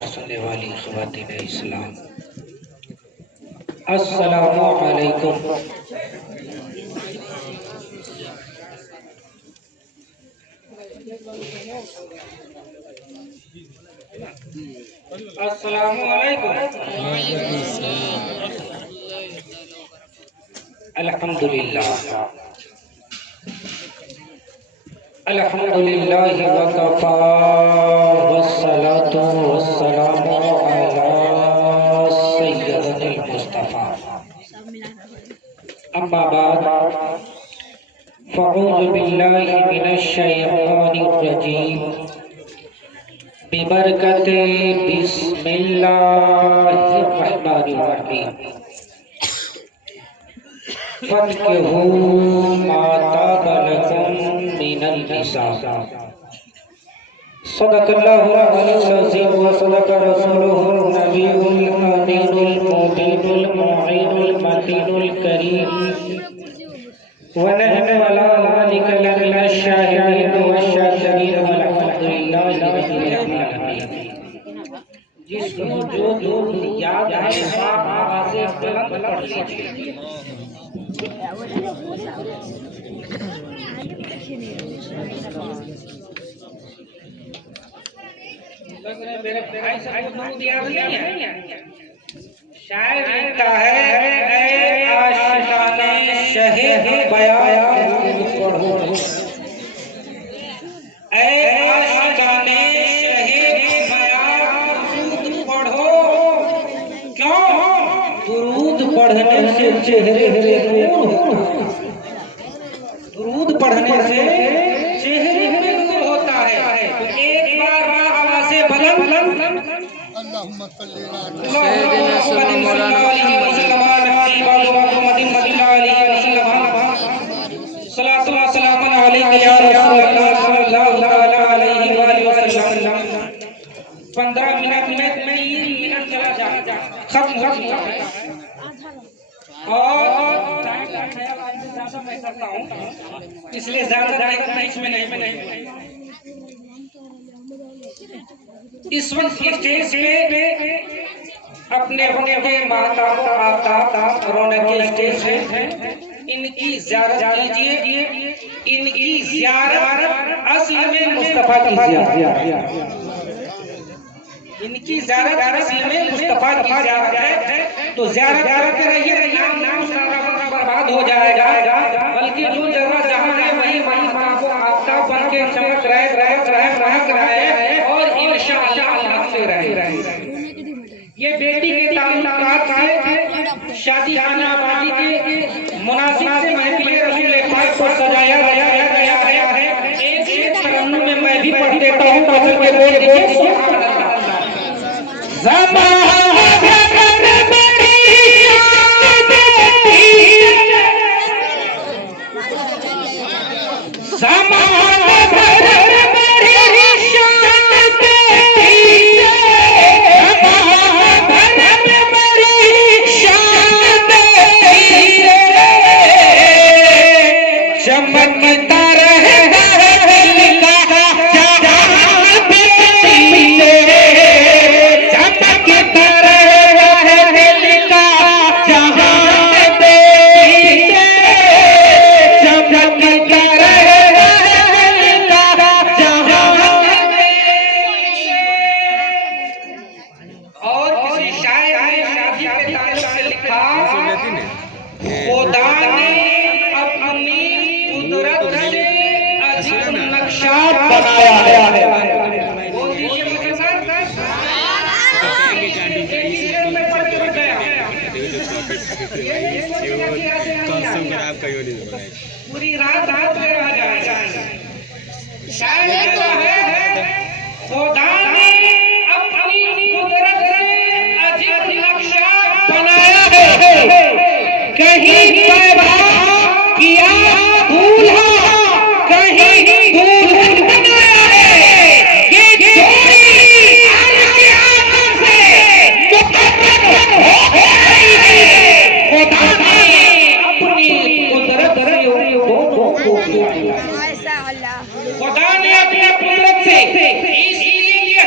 सुनने वाली ख़वातीन इस्लाम, अस्सलामु अलैकुम। अस्सलामु अलैकुम। अल्हम्दुलिल्लाह अल्हम्दुलिल्लाह व कफ़ा वस्सलातु वस्सलामु अला सय्यदिल मुस्तफ़ा। अम्मा बाद फ़अऊज़ु बिल्लाहि मिनश शैतानिर रजीम बिबरकति बिस्मिल्लाहिर रहमानिर रहीम। फ़न्किहू मा ताब लकुम मिनन निसा। सदक़ल्लाहुल अलीयुल अज़ीम व सदक़ रसूलुहुन नबियुल अमीनुल मुबीनुल मुईनुल मतीनुल करीम व नहनु अला ज़ालिका लमिनश शाहिदीन वश-शाकिरीन वल्हम्दुलिल्लाहि रब्बिल आलमीन। जिसको जो याद है आवाज़ से बुलंद पढ़ लीजिए। मेरे भाई सबको दूध याद नहीं है। शायर लिखता है, ऐ आशिकाने शहे बयान पढ़ो, ऐ आशिकाने शहे बयान पढ़ो। क्यों? दुरूद पढ़ने से चेहरे पे नूर होता है। दुरूद पढ़ने से चेहरे पे नूर होता है। तो एक बार आवाज़े बुलंद अल्लाहुम्मा सल्ली अला सय्यिदिना मौलाना सलातु व सलाम अलैका या रसूलल्लाह सल्लल्लाहु अलैहि वसल्लम। 15 मिनट में 3 मिनट चला जाएगा, खत्म हो जाएगा। और टाइम का ख्याल आज ज्यादा मैं करता हूँ, इसलिए ज्यादा टाइम इसमें नहीं। इस वक्त स्टेज पे अपने माता रौनक के स्टेज है, इनकी ज़ियारत कीजिए। इनकी ज़ियारत असल में मुस्तफ़ा की ज़ियारत, इनकी ज़ियारत असल में मुस्तफ़ा की ज़ियारत है। तो ज़ियारत करते रहिए, नाम सारा बर्बाद हो जाएगा। बल्कि जो जगह जहाँ है वही आपको आफ्ताब बन के चमक रहे और इंशाअल्लाह से रहे। ये बेटी के ताल्लुकात से शादी खाना आबादी के मुनासिब से महफिल रसूल पाक को सजाया गया है। एक तरन्नुम में मैं भी पढ़ देता हूँ, बदल के बोल दीजिए सुभान अल्लाह। पूरी रात में रह जाएगा। शायद खुदा ने अपनी कुदरत से अजीब नक्शा बनाया है। कहीं पैदा किया दूल्हा, कहीं दुल्हन बनाया है। ये जोड़ी आसमान से मुकम्मल हो गई है। खुदा ने अपनी कुदरत से खुदा ने अपनी कुदरत से इसलिए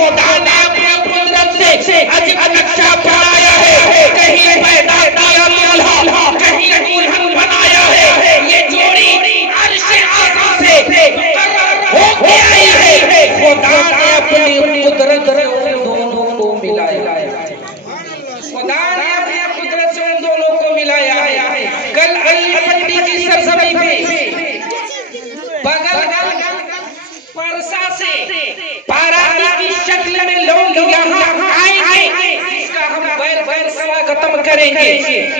खुदा ने अपनी कुदरत से अजब नक्शा बनाया है, कहीं पैदा किया दूल्हा, कहीं दुल्हन बनाया है। ये जोड़ी अर्श आज़म से हो के आई है। खुदा ने अपनी कुदरत से उन दोनों को मिलाया है। खुदा ने अपनी कुदरत से उन दोनों को मिलाया है। कल अली पट्टी की सरजमी पे बगल परसा से बाराती की शक्ल में लोग यहाँ आएंगे, इसका हम बैर स्वागतम करेंगे,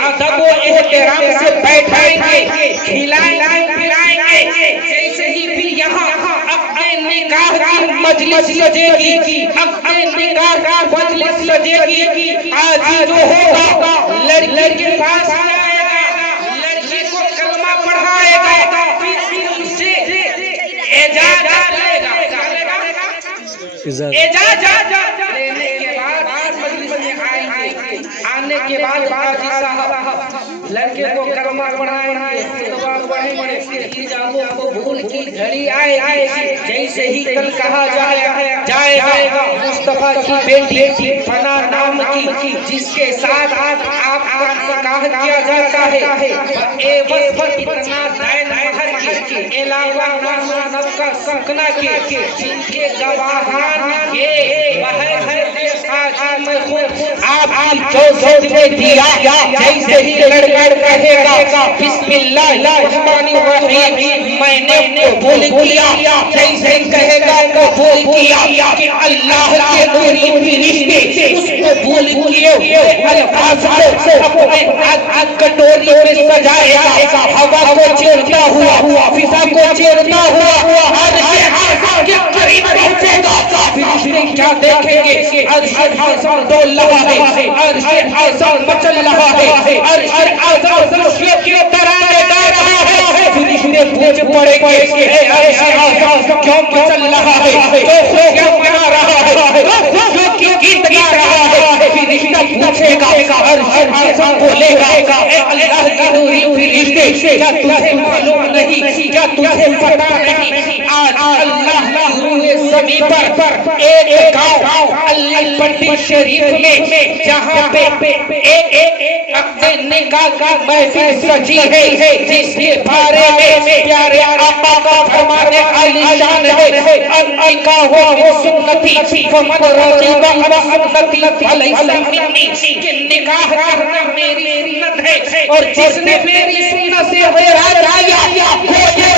अदब व एहतराम से बैठाएंगे, खिलाएंगे पिलाएंगे। जैसे ही फिर यहाँ अपने निकाह की मजलिस सजेगी, अपने निकाह का मजलिस सजेगी, आज जो होगा लड़की के पास आएगा, लड़की को कलमा पढ़ाएगा, फिर उससे इजाजत लेगा। लेने के बाद मजलिस में आएंगे, आने के बाद काजी साहब लड़के को कलमा पढ़ाएंगे, इजाबों को भूल की घड़ी आएगी। जैसे ही कल कहा जाएगा मुस्तफा की बेटी फना नाम की, जिसके साथ आपका निकाह किया जाता है, बस इतना दैन महर के अलावा नफका सकना के, जिनके गवाहान ये वह है आप जो में दिया। जैसे ही लड़का कहेगा बिस्मिल्लाहिर्रहमानिर्रहीम, मैंने कबूल किया, जैसे ही कहेगा कबूल किया कि अल्लाह के नूरी फरिश्ते उस कबूल किए हुए अल्फाज को अपने कटोरी में सजाएगा, हवा को चीरता हुआ, फिजा को चीरता हुआ अर्श आज़म के करीब पहुंचेगा। फरिश्ते क्या देखेंगे? अर्श आज़म डोल रहा है, अर्श आज़म मचल रहा है, अर्श आज़म खुशियों की तराने गा रहा है। फरिश्ते पूछ पड़ेंगे अर्श आज़म क्यों मचल रहा है, क्यों खुशियां मना रहा है, क्यों गीत गा रहा है? फरिश्ता पूछेगा, अर्श आज़म बोलेगा अल्लाह की नूरी फरिश्ते, क्या तुझे मालूम नहीं, क्या तुझे पता नहीं, आज अल्लाह हुए ज़मीन पर एक गांव अली पट्टी शरीफ में, जहां पे एक अपने निकाह का महफिल सजी है, जिसके बारे में प्यारे आका का फरमाने आलीशान है, निकाह हो सुन्नती फमन रजीबा सुन्नती फलैसा मिन्नी, कि निकाह करना मेरी सुन्नत है, और जिसने मेरी सुन्नत से गैर आया वो ये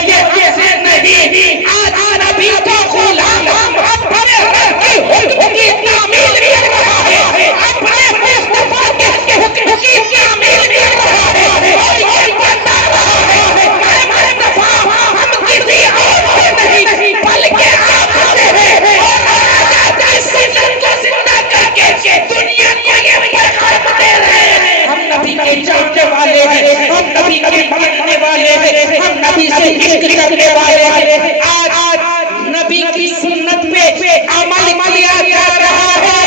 ऐसे नहीं। आज नबी का गुलाम अपने रब की हुक्म की तामील कर रहा है, अपने मुस्तफा के हुक्म की तामील कर रहा है, और ये बता रहा है मैं मुस्तफा हम किसी और से नहीं बल्कि आपसे है, और आज सुन्नत को जिंदा करके दुनिया को ये पैगाम दे रहे हैं। हम नबी के चाहने वाले हैं, हम नबी के मानने वाले हैं, हम नबी से इश्क करने वाले हैं। आज नबी की सुन्नत पे अमल किया जा रहा है,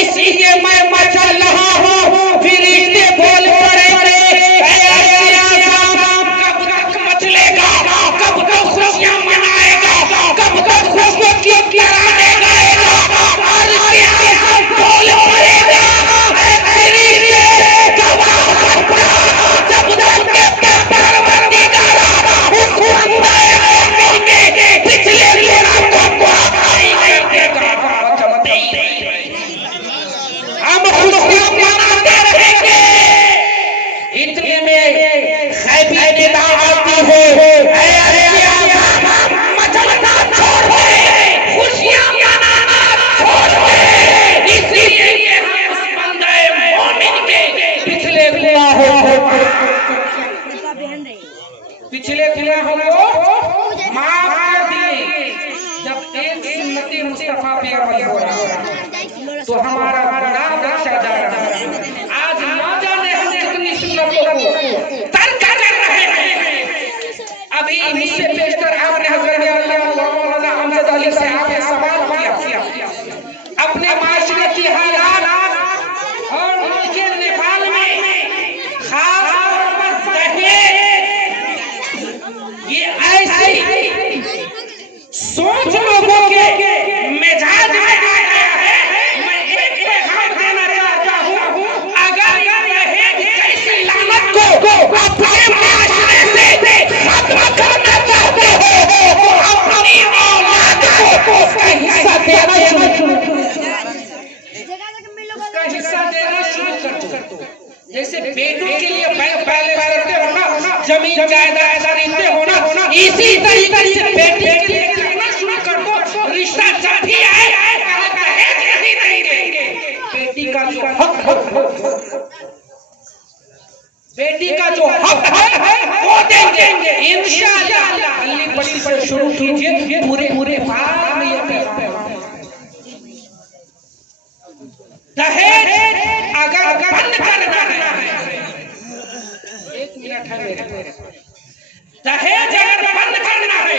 इसलिए मैं मचल रहा हूँ। फरिश्ते बोल पड़े कब तक मचलेगा, कब तक खुशियां मनाएगा, कब तक खुशियों की तराने गाएगा, और बोल पड़ेगा जब तक के परवरदिगार उसको पिछले हम खुशियां मनाते रहेंगे। इतने में खैबी निदा आती है, मचलना छोड़ दे, खुशियां मनाना छोड़ दे। इसलिए हम बंदे मोमिन के पिछले गुनाहों को माफ कर दिए। जब एक सुन्नती मुस्तफा पे अमल हो रहा है तो हमारा गुनाह बख्शा जा रहा है। आज ना जाने हम कितनी सुन्नतों को तर्क कर रहे हैं। अभी मुझसे पेशकर आपने हज़रत अल्लामा मौलाना अहमद अली से आपने सवाल किया अपने माशरे की हालात और उनके नेपाल में खास तौर पर दहेज, ये ऐसी सोच लोगों के मिजाज में आया हिस्सा देना शुरू कर दो। जैसे बेटों के लिए पहले करते हो ना, जमीन जायदाद खरीदते हो ना, इसी तरीके से बेटी के लिए करना शुरू कर दो। रिश्ता जब भी आए नहीं देंगे। बेटी का जो हक है वो देंगे इंशाअल्लाह। अली पट्टी से शुरू कीजिए, पूरे भाग में ये दहेज अगर बंद करना है, एक मिनट है मेरे, दहेज अगर बंद करना है,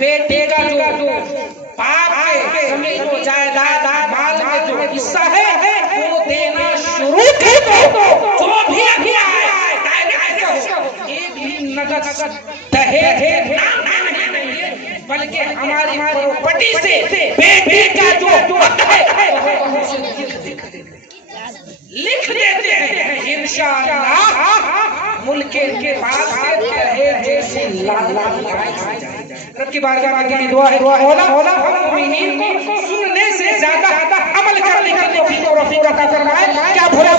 बेटे का जो बाप के जमीन जायदाद माल में जो हिस्सा है वो देना शुरू कर दो। जो भी अभी आए एक भी नगद दहेज बल्कि हमारी प्रॉपर्टी से बेटे का जो हक है लिख देते हैं इंशाअल्लाह। मुल्क के बाद दहेज जैसे रब की बारगाह में दुआ है होला मुमिनीन को सुनने से ज्यादा अमल करने की तौफीक और रफ़ीक अता फरमाए। क्या भला